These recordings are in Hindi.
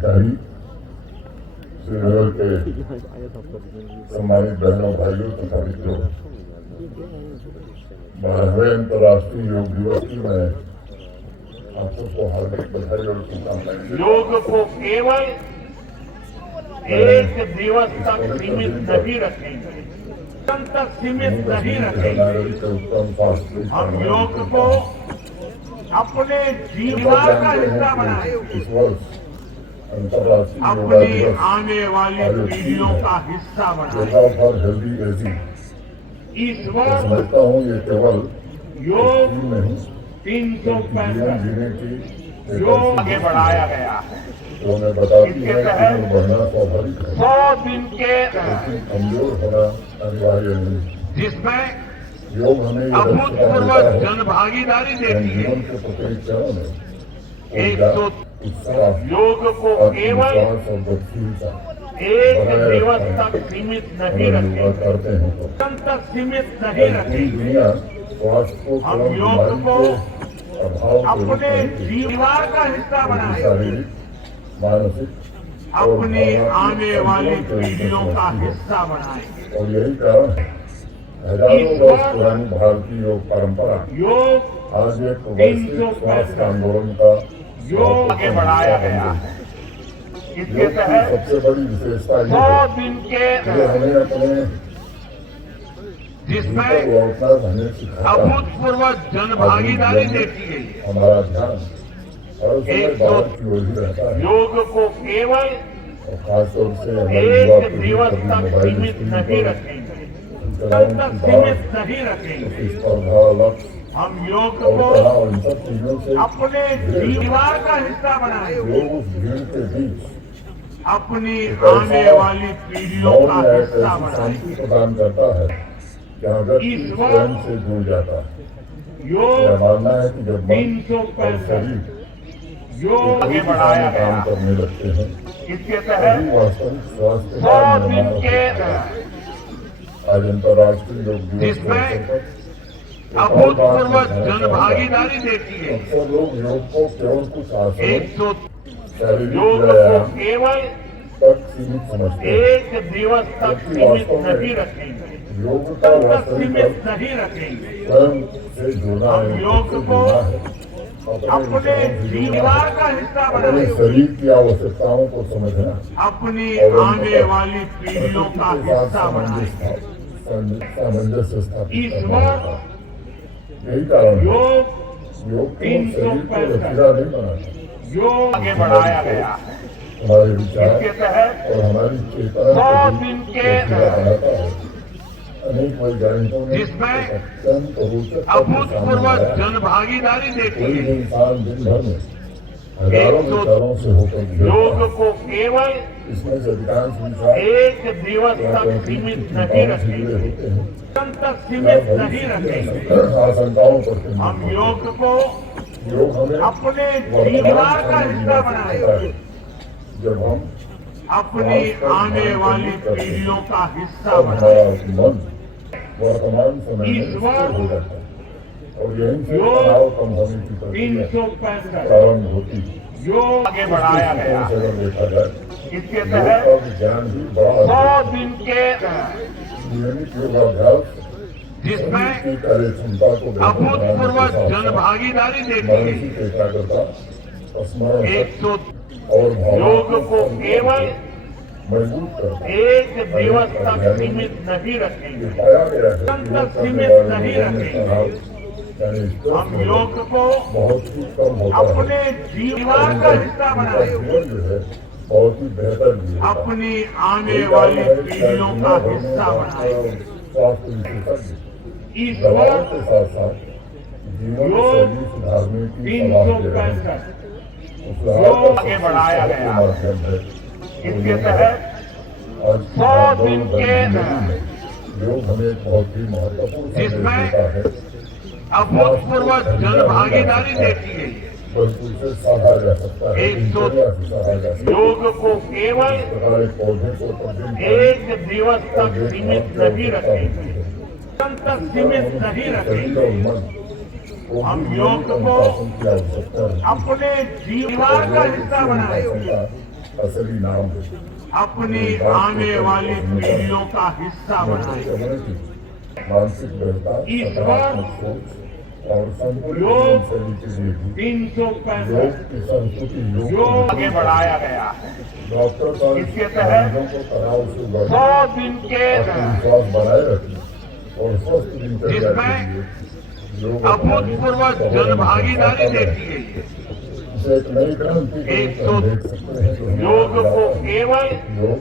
अधिकारी, श्रीनगर के सम्मानित बहनों भाइयों तथा मित्रों, 12वें अंतर्राष्ट्रीय योग दिवस की मैं आप सबको हार्दिक बधाई और शुभकामनाएं। योग को केवल एक दिवस तक सीमित नहीं रखेंगे, तक सीमित नहीं रखेंगे। हम योग को अपने जीवन का हिस्सा बनाए, इस वर्ष अंतर्राष्ट्रीय योगा अपनी दिवस आने वाली पीढ़ियों का हिस्सा बनाए। योगा फॉर हेल्दी एजिंग, इस वर्ष समझता हूँ ये केवल योग नहीं 365 जीने की योग आगे बढ़ाया गया है। तो हमें बताती है कि बढ़ना स्वाभाविक है, 100 दिन के लेकिन कमजोर होना अनिवार्य नहीं। जिसमें योग हमें ये अभूतपूर्व जन भागीदारी देती है। जीवन के प्रत्येक चरण में 100 उत्साह, योग को केवल आत्मविश्वास और गतिशीलता एक दिवस तक सीमित नहीं रखें, करते हैं तो तक सीमित नहीं पूरी रखें। दुनिया स्वास्थ्य को हम केवल योग बीमारी को के अभाव के रूप अपने में नहीं, जीवन का हिस्सा बनाए, शारीरिक, मानसिक और अपनी आने वाली भावनात्मक पीढ़ियों का समस्या है। हिस्सा बनाएंगे। और यही कारण है हजारों वर्ष पुरानी भारतीय योग परंपरा योग आज एक वैश्विक स्वास्थ्य आंदोलन का योग आगे बढ़ाया गया है। इसके योग की तहत सबसे बड़ी विशेषता ये 100 है दिन कि के हमें अपने जिसमें लौटना हमें सिखाता है। अभूतपूर्व जन भागीदारी देखी गई है। हमारा ध्यान हर समय बाहर की ओर ही रहता है योग को केवल और खासतौर से हमारी युवा एक पीढ़ी दिवस कभी तक मोबाइल सीमित स्क्रीन नहीं पर रखेंगे, सूचनाओं तक की सीमित बाढ़, नहीं रखेंगे। प्रतिस्पर्धा, लक्ष्य हम योग और को तनाव, इन सब चीजों से अपने जीवन का हिस्सा बनाए, योग उस भीड़ के बीच अपनी आने वाली पीढ़ियों मौन का या एक हिस्सा ऐसी बनाए। शांति प्रदान करता है जहाँ व्यक्ति इस स्वयं से जुड़ जाता है। मेरा योग मानना है कि जब मन और 365 शरीर योग आगे एक ही बढ़ाया समय काम गया। करने लगते हैं इसके तभी तहत वास्तविक स्वास्थ्य 100 का दिन निर्माण के होता है। आज अंतर्राष्ट्रीय योग दिवस के जिसमें अवसर पर अभूतपूर्व जन भागीदारी देखी है। अक्सर लोग योग को केवल कुछ आसनों, 100 शारीरिक योग को व्यायाम केवल तक सीमित समझते हैं। एक दिवस तक सीमित नहीं रखेंगे, योग का तक वास्तविक सीमित अर्थ नहीं रखेंगे। स्वयं से जुड़ना हम है, योग खुद से को जुड़ना है, अपने विचारों से जुड़ना जीवन है, का हिस्सा अपने बनाए, शरीर की आवश्यकताओं को समझना अपनी और उन आने पर वाली पीढ़ियों प्रकृति का के साथ हिस्सा बनाए। सामंजस्य स्थापित इस करना वर्ष होता है। यही कारण है योग योग केवल शरीर को लचीला नहीं बनाता, योग आगे बढ़ाया गया है। हमारे विचार इसके तहत और हमारी चेतना 100 को भी दिन के लचीला बनाता है। अनेक वैज्ञानिकों ने जिसमें अत्यंत रोचक तथ्य अभूतपूर्व सामने लाया है। जन भागीदारी देखी कोई भी है। इंसान दिन भर में हजारों विचारों से होकर गुजरता योग है। को केवल इसमें से अधिकांश विचार एक दिवस तक सीमित नहीं रखेंगे, होते हैं, तक सीमित नहीं रखेंगे। आशंकाओं पर हम योग को योग हमें अपने जीवन का हिस्सा बनाए, जब हम अपनी आने वाली पीढ़ियों का हिस्सा हमारा बनाए। मन वर्तमान समय में इस स्थिर वर्ष हो जाता है और यहीं से योग तनाव कम होने की प्रक्रिया 365 प्रारंभ होती है। योग आगे बढ़ाया गया। से अगर देखा जाए इसके योग तहत का विज्ञान भी बड़ा 100 दिन के नियमित योगाभ्यास जिसमें की कार्य क्षमता को बेहतर बनाने अभूतपूर्व के साथ जन साथ भागीदारी देखी है। मानसिक एकाग्रता, स्मरण शक्ति 100 और योग भावनात्मक को केवल मजबूत करता है। एक दिवस तक सीमित नहीं रखेंगे, पाया गया है तक कि योग करने सीमित वाले नहीं लोगों में रखेंगे। तनाव यानी स्ट्रेस हम लेवल योग को बहुत ही कम होता है। अपने जीवन का हिस्सा उनका बनाए, जीवन जो है बहुत ही बेहतर भी होता है। अपनी आने यही वाली कारण है कि पीढ़ियों दुनिया का भर में हिस्सा बनाए। डॉक्टर, स्वास्थ्य विशेषज्ञ इस दवाओं वर्ष के साथ साथ जीवन योग शैली सुधारने की सलाह दे रहे हैं। 365 योग आगे बढ़ाया गया। माध्यम है। इसके तहत आज 100 दिन के योग हमें एक बहुत ही महत्वपूर्ण संदेश जिसमें देता है, अभूतपूर्व जन भागीदारी देखी गई है। बल्कि उसे सहारा जा सकता है, 100 दिनचर्या से सहारा जा सकता है। योग को केवल इस प्रकार एक पौधे को प्रतिदिन एक दिवस तक सीमित नहीं रखेंगे, तक सीमित नहीं रखेंगे। हम योग को की आवश्यकता है। अपने जीवन का हिस्सा बनाए, असली नाम है। अपनी आने वाली पीढ़ियों का हिस्सा बनाए। मानसिक दृढ़ता, इस सकारात्मक सोच और संतुलित योग जीवनशैली के लिए भी 365 योग की संस्कृति योग आगे बढ़ाया गया है। डॉक्टर का इसके तहत मरीजों को तनाव से 100 दिन के आत्मविश्वास बनाए रखने और स्वस्थ दिनचर्या के लिए योग अभूतपूर्व जन भागीदारी देखी गई है। इसे एक नई क्रांति के रूप में हम देख सकते हैं। जो योग को केवल योग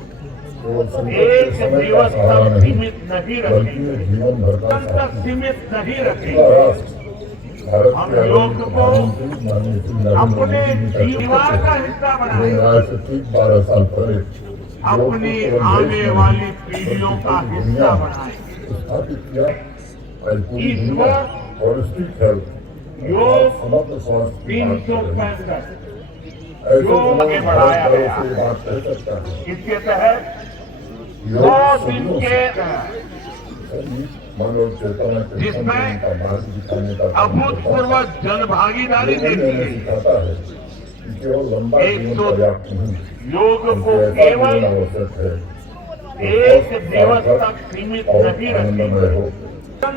केवल संकट के एक समय का दिवस सहारा तक नहीं, सीमित नहीं बल्कि रखेंगे, ये जीवन भर का तक साथी है। सीमित नहीं पूरा रखेंगे। राष्ट्र भारत हम के योग आदरणीय को प्रधानमंत्री माननीय श्री नरेंद्र अपने मोदी जी जीवन का हिस्सा बनाए। आज से ठीक 12 साल पहले अपनी आने वाली पीढ़ियों का हिस्सा बनाए। स्थापित किया। आज पूरी इस दुनिया वर्ष होलिस्टिक हेल्थ योग समग्र स्वास्थ्य की बात कर रही है। 365 ऐसे योग आगे बढ़ाया समय गया। से बात कह सकता है। इसके तहत योग 100 दिन सदियों के से सभी मानव चेतना के जिसमें संतुलन का मार्ग दिखाने का काम अभूतपूर्व करता है। जन भागीदारी योग देखी हमें गई। सिखाता है कि केवल लंबा जीवन 100 पर्याप्त नहीं, योग को बल्कि ऐसा केवल जीवन आवश्यक है एक दिवस तक सीमित और नहीं रखेंगे, आनंदमय हो।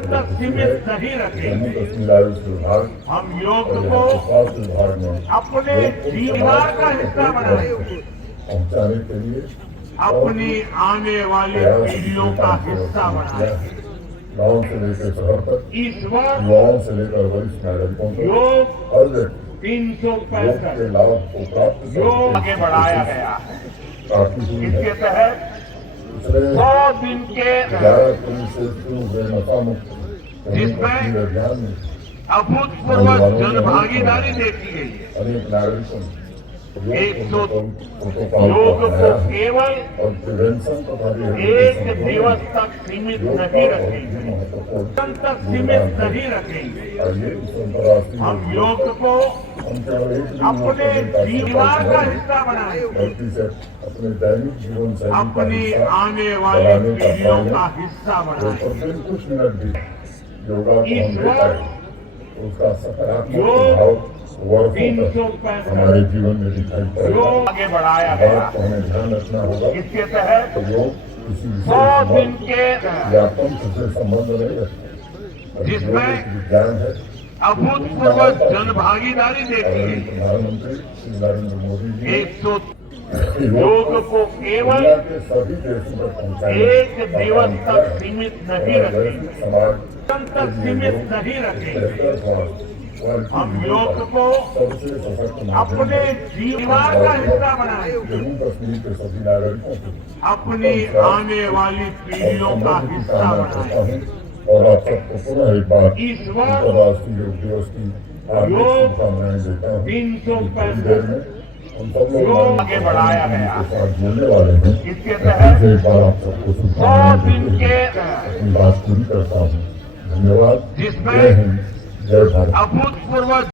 तक सीमित नहीं रखेंगे। जम्मू कश्मीर आयुष विभाग हम योग और को यहाँ के स्वास्थ्य विभाग ने अपने जीवन का हिस्सा बनाए। पहुंचाने के लिए अपनी आने वाली पीढ़ियों का हिस्सा बनाए। गांव से लेकर शहर तक, इस वर्ष युवाओं से लेकर वरिष्ठ नागरिकों तक योग हर व्यक्ति योग 365 के लाभ को प्राप्त करने योग की आगे बढ़ाया गया है। काफी हुई है। इसके तहत पिछले 100 दिन के 11 अप्रैल से शुरू हुए नशा मुक्त जिसमें अभियान में अभूतपूर्व जन भागीदारी देखी गई है। अनेक नागरिकों ने एक योग सौ प्रोटोकॉल योग को को अपनाया केवल और प्रिवेंशन तथा एक रिहेबिलिटेशन दिवस तक सीमित योग का नहीं बहुत रखेंगे, ही महत्वपूर्ण तक सीमित नहीं रखेंगे। आइए इस अंतर्राष्ट्रीय हम योग को हम केवल एक दिन अपने जीवन का हिस्सा बनाए। बल्कि से अपने दैनिक जीवन शैली का अपनी हिस्सा आने वाली बनाने का पीढ़ियों प्रयास का हिस्सा जो बनाए। प्रतिदिन कुछ मिनट भी योगा को इस हम ले वर्ष पाए उसका सकारात्मक योग प्रभाव वर्षों तक 365 हमारे जीवन में दिखाई पड़ेगा। योग आगे बढ़ाया गया। बात को हमें ध्यान रखना होगा। इसके तहत योग किसी 100 दिन विशेष के या पंथ से संबंध नहीं रखता। जिसमें योग एक विज्ञान है। अभूतपूर्व जन भागीदारी देखी आदरणीय गई। प्रधानमंत्री श्री नरेंद्र मोदी जी 100 योग योग को केवल दुनिया के सभी देशों तक पहुंचाने एक का दिवस काम किया तक है। सीमित और नहीं वैश्विक रखेंगे, समाज तक सीमित नहीं रखेंगे। बेहतर स्वास्थ्य और हम योग को सबसे सशक्त माध्यम अपने है। जीवन का हिस्सा बनाए। जम्मू कश्मीर के सभी नागरिकों को अपनी आने वाली पीढ़ियों का हिस्सा बनाए। और आप सबको पुनः एक बार इस वर्ष अंतर्राष्ट्रीय योग दिवस की हार्दिक योग शुभकामनाएं देता हूँ। 365 देर में हम सब लोग योग आगे बढ़ाया गया। के साथ जुड़ने वाले हैं। इसके तहत एक बार आप सबको 100 शुभकामनाएं दिन देते हुए के अपनी बात पूरी करता हूँ। धन्यवाद। जिसमें जय हिंद, जय भारत। अभूतपूर्व